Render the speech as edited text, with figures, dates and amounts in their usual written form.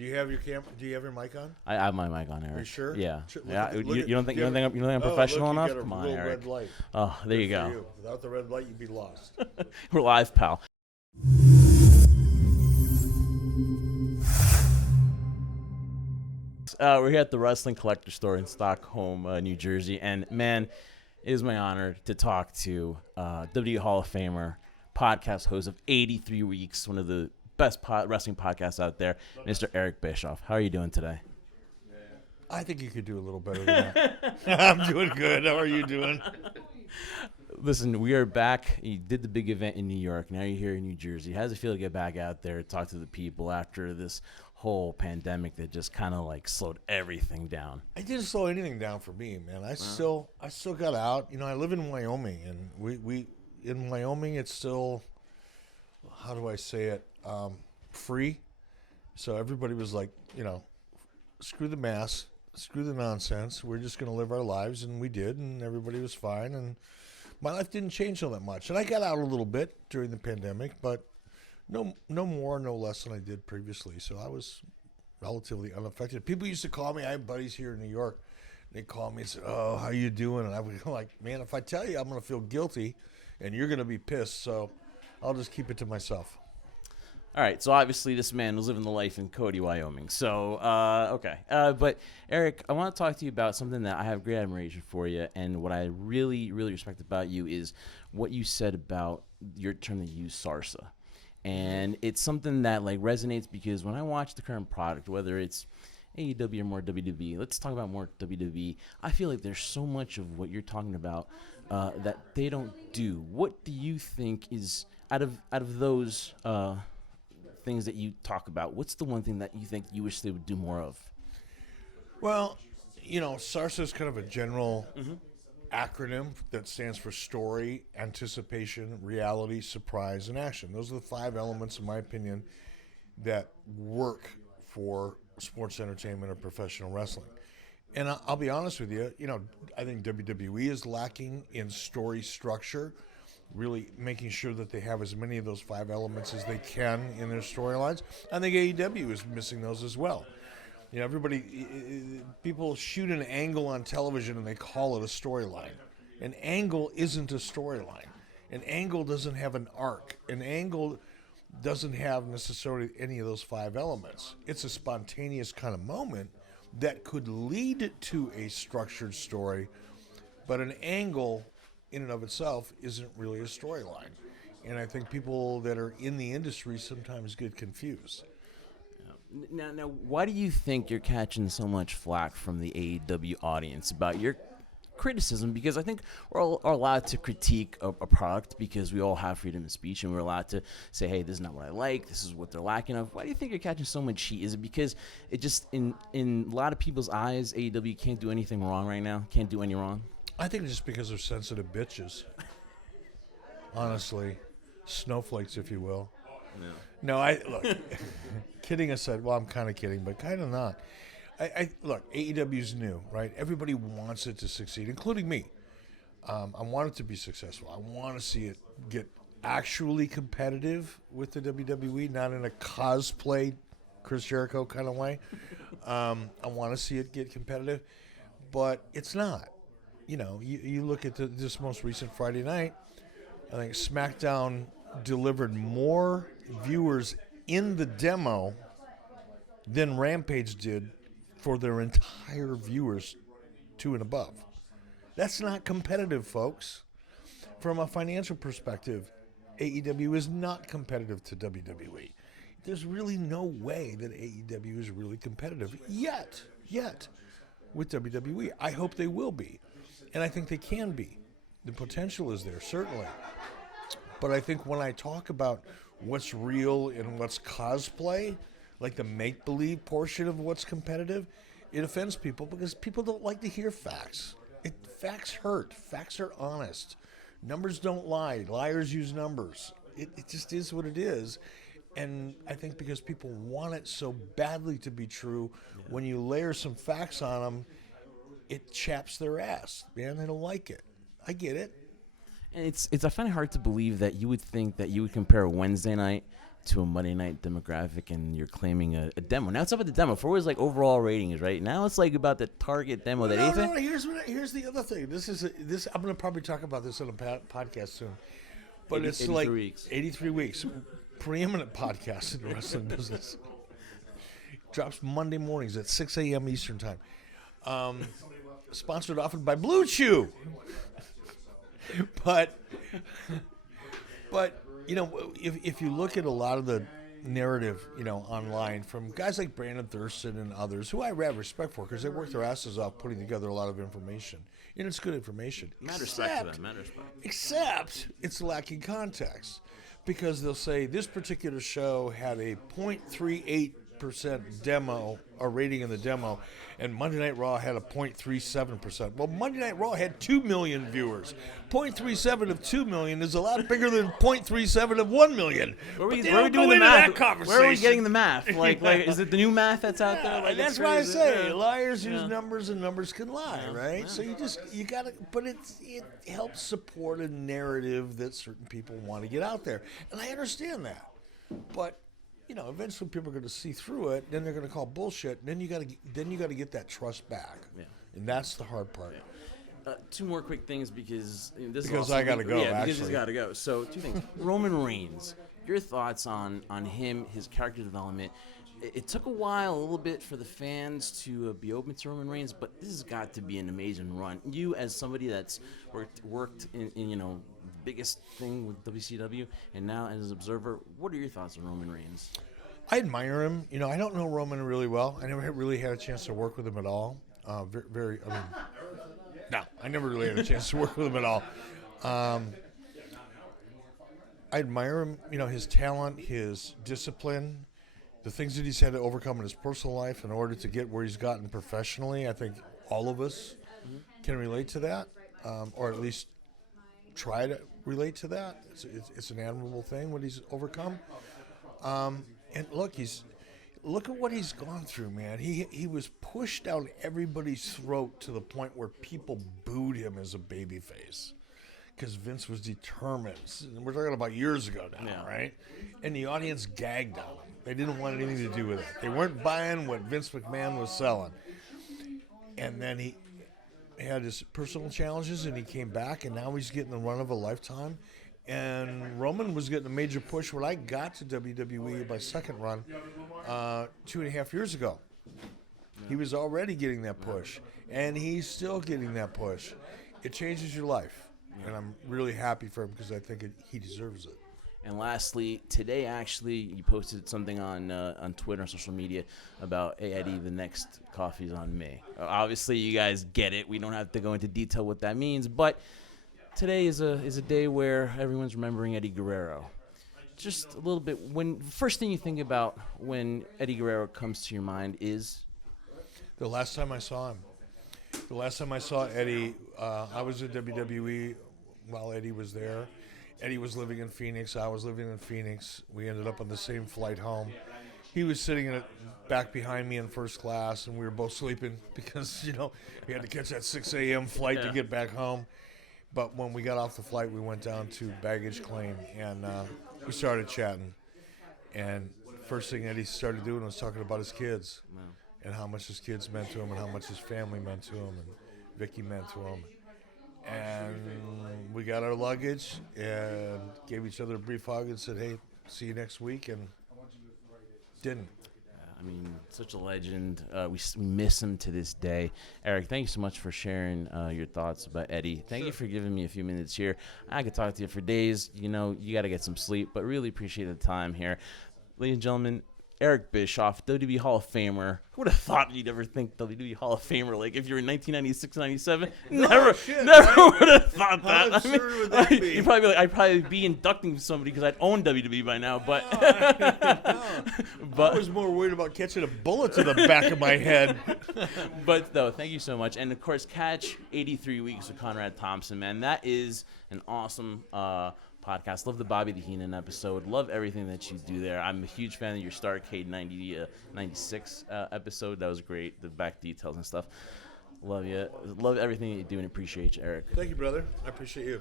Do you have your Do you have your mic on? I have my mic on, Eric. Are you sure? Yeah. Yeah. You don't think I'm professional enough? Come on, Eric. Red light. Oh, there you go. Without the red light, you'd be lost. We're live, pal. We're here at the Wrestling Collector Store in Stockholm, New Jersey, and man, it is my honor to talk to WWE Hall of Famer, podcast host of 83 Weeks, one of the best wrestling podcasts out there, Mr. Eric Bischoff. How are you doing today? I think you could do a little better than that. I'm doing good. How are you doing? Listen, we are back. You did the big event in New York. Now you're here in New Jersey. How does it feel to get back out there, talk to the people after this whole pandemic that just kind of like slowed everything down? It didn't slow anything down for me, man. I still got out. You know, I live in Wyoming, and we in Wyoming, it's still, how do I say it, free. So everybody was like, you know, screw the mask, screw the nonsense. We're just going to live our lives, and we did, and everybody was fine, and my life didn't change all that much. And I got out a little bit during the pandemic, but no more, no less than I did previously. So I was relatively unaffected. People used to call me. I have buddies here in New York. They call me and say, "Oh, how you doing?" And I would go like, "Man, if I tell you, I'm going to feel guilty, and you're going to be pissed. So I'll just keep it to myself." All right, so obviously this man was living the life in Cody, Wyoming. So, okay. But, Eric, I want to talk to you about something that I have great admiration for you, and what I really, really respect about you is what you said about your term that you use, Sarsa. And it's something that, like, resonates because when I watch the current product, whether it's AEW or more WWE, let's talk about more WWE, I feel like there's so much of what you're talking about that they don't do. What do you think is, out of those things that you talk about, what's the one thing that you think you wish they would do more of? Well, you know, SARSA is kind of a general acronym that stands for story, anticipation, reality, surprise, and action. Those are the 5 elements, in my opinion, that work for sports entertainment or professional wrestling. And I'll be honest with you, you know, I think WWE is lacking in story structure, really making sure that they have as many of those 5 elements as they can in their storylines. I think AEW is missing those as well. You know, people shoot an angle on television and they call it a storyline. An angle isn't a storyline. An angle doesn't have an arc. An angle doesn't have necessarily any of those 5 elements. It's a spontaneous kind of moment that could lead to a structured story, but an angle in and of itself isn't really a storyline. And I think people that are in the industry sometimes get confused. Now, why do you think you're catching so much flack from the AEW audience about your criticism? Because I think we're all allowed to critique a product because we all have freedom of speech, and we're allowed to say, hey, this is not what I like, this is what they're lacking of. Why do you think you're catching so much heat? Is it because it just, in a lot of people's eyes, AEW can't do anything wrong right now, can't do any wrong? I think it's just because they're sensitive bitches. Honestly. Snowflakes, if you will. Yeah. No, look, kidding aside, well, I'm kind of kidding, but kind of not. Look, AEW's new, right? Everybody wants it to succeed, including me. I want it to be successful. I want to see it get actually competitive with the WWE, not in a cosplay Chris Jericho kind of way. I want to see it get competitive, but it's not. You know, you look at this most recent Friday night, I think SmackDown delivered more viewers in the demo than Rampage did for their entire viewers 2 and above. That's not competitive, folks. From a financial perspective, AEW is not competitive to WWE. There's really no way that AEW is really competitive yet with WWE. I hope they will be. And I think they can be. The potential is there, certainly. But I think when I talk about what's real and what's cosplay, like the make-believe portion of what's competitive, it offends people because people don't like to hear facts. Facts hurt. Facts are honest. Numbers don't lie. Liars use numbers. It just is what it is. And I think because people want it so badly to be true, when you layer some facts on them, it chaps their ass. Man, they don't like it. I get it. And I find it hard to believe that you would think that you would compare Wednesday night to a Monday night demographic, and you're claiming a demo. Now it's up at the demo. For was like overall ratings, right? Now it's like about the target demo. No. Here's the other thing. This I'm going to probably talk about this on a podcast soon. But it's 83 like weeks. 83 weeks. Preeminent podcast in the wrestling business. Drops Monday mornings at 6 a.m. Eastern Time. Sponsored often by Blue Chew. But you know, if you look at a lot of the narrative, you know, online from guys like Brandon Thurston and others, who I have respect for because they work their asses off putting together a lot of information. And it's good information. Mad respect to them. Mad respect. Except it's lacking context. Because they'll say this particular show had a 0.38% demo, or rating in the demo, and Monday Night Raw had a 0.37%. Well, Monday Night Raw had 2 million viewers. 0.37 of 2 million is a lot bigger than 0.37 of 1 million. Where are we doing the math? Where are we getting the math? Like, is it the new math that's out there? Like, that's why I say liars use numbers, and numbers can lie, right? So you gotta, but it helps support a narrative that certain people want to get out there, and I understand that, but. You know, eventually people are going to see through it. Then they're going to call bullshit. And then you got to get that trust back. Yeah. And that's the hard part. Yeah. Two more quick things because I got to go. Yeah, because he's got to go. So 2 things. Roman Reigns. Your thoughts on him, his character development. It took a while, a little bit, for the fans to be open to Roman Reigns, but this has got to be an amazing run. You, as somebody that's worked in you know, biggest thing with WCW, and now as an observer, what are your thoughts on Roman Reigns? I admire him. You know, I don't know Roman really well. I never really had a chance to work with him at all. I never really had a chance to work with him at all. I admire him. You know, his talent, his discipline, the things that he's had to overcome in his personal life in order to get where he's gotten professionally. I think all of us can relate to that, or at least try to relate to that. It's an admirable thing what he's overcome. And look at what he's gone through, man. He was pushed down everybody's throat to the point where people booed him as a babyface because Vince was determined. We're talking about years ago now, right? And the audience gagged on him. They didn't want anything to do with it. They weren't buying what Vince McMahon was selling. And then he had his personal challenges, and he came back, and now he's getting the run of a lifetime. And Roman was getting a major push when I got to WWE, my second run, 2.5 years ago. He was already getting that push, and he's still getting that push. It changes your life, and I'm really happy for him because I think he deserves it. And lastly, today actually you posted something on Twitter and social media about, hey, Eddie, the next coffee's on me. Obviously, you guys get it. We don't have to go into detail what that means, but today is a day where everyone's remembering Eddie Guerrero. Just a little bit. First thing you think about when Eddie Guerrero comes to your mind is the last time I saw him. The last time I saw Eddie, I was at WWE while Eddie was there. Eddie was living in Phoenix. I was living in Phoenix. We ended up on the same flight home. He was sitting back behind me in first class, and we were both sleeping because, you know, we had to catch that 6 a.m. flight to get back home. But when we got off the flight, we went down to baggage claim, and we started chatting. And first thing Eddie started doing was talking about his kids and how much his kids meant to him and how much his family meant to him and Vicky meant to him. And we got our luggage and gave each other a brief hug and said, hey, see you next week, and didn't. I mean, such a legend. We miss him to this day. Eric, thank you so much for sharing your thoughts about Eddie. Thank you for giving me a few minutes here. I could talk to you for days. You know, you got to get some sleep, but really appreciate the time here. Ladies and gentlemen, Eric Bischoff, WWE Hall of Famer. Who would have thought you'd ever think WWE Hall of Famer? Like, if you were in 1996, 97? Never would have thought that. How absurd would that be? You'd probably be like, I'd probably be inducting somebody because I'd own WWE by now. But, but I was more worried about catching a bullet to the back of my head. But, though, thank you so much. And, of course, catch 83 Weeks with Conrad Thompson, man. That is an awesome podcast. Love the Bobby the Heenan episode. Love everything that you do there. I'm a huge fan of your Starrcade 96 episode. That was great. The back details and stuff. Love you. Love everything that you do and appreciate you, Eric. Thank you, brother. I appreciate you.